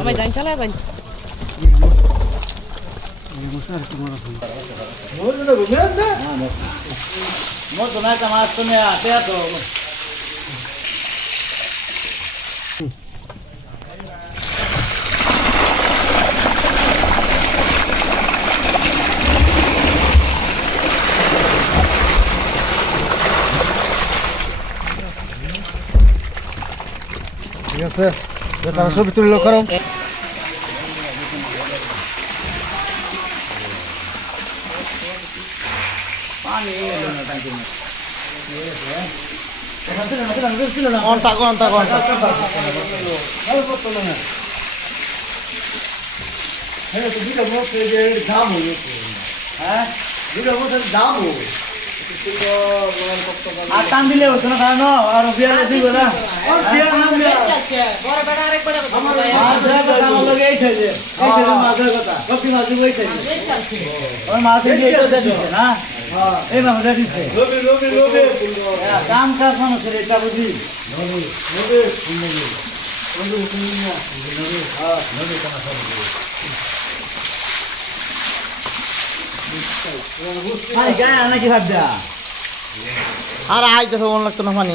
আমি জানি চালাই বানি Moto na ka mas kami Halo foto lo na. Halo tu bila mo ke je daam ho ye. Ha? Bila mo se daam ho. আর টান দিলে হতো না কারণ আর বিয়ার দিব না কাম কাজ এটা বুঝি? গায়ে নাকি ভাবদা? আর আইতেছে মন লাগতো না পানি